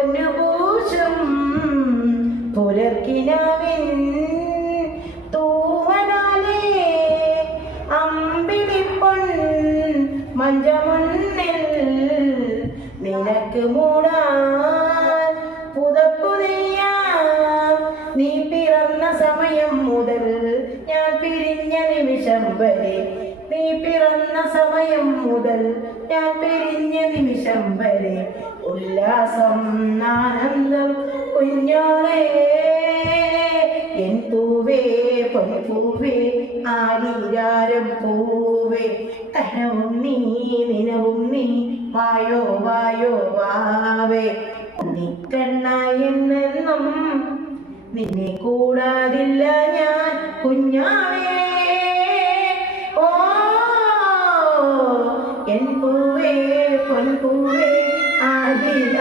പൊന്നുപൂശും പുലർക്കിനാവിൻ തൂവനാലേ അമ്പിളിപ്പൊൻ മഞ്ചമുന്നിൽ നിനക്ക് മൂടാൻ പുതപ്പു നെയ്യാം. നീ പിറന്ന സമയം മുതൽ ഞാൻ പിരിഞ്ഞ നിമിഷം വരെ, നീ പിറന്ന സമയം മുതൽ ഞാൻ പിരിഞ്ഞ നിമിഷം വരെ ഉല്ലാസം ആനന്ദം കുഞ്ഞോളേ. എൻ പൂവേ പൊൻപൂവേ ആരീരാരം പൂവേ, കനവും നീ നിനവും നീ വായോ വായോ വാവേ. നിക്കണ്ണായെന്നെന്നും നിന്നെ കൂടാതില്ല ഞാൻ കുഞ്ഞാവേ. ഓ എൻ പൂവേ പൊൻപൂവേ ആരീ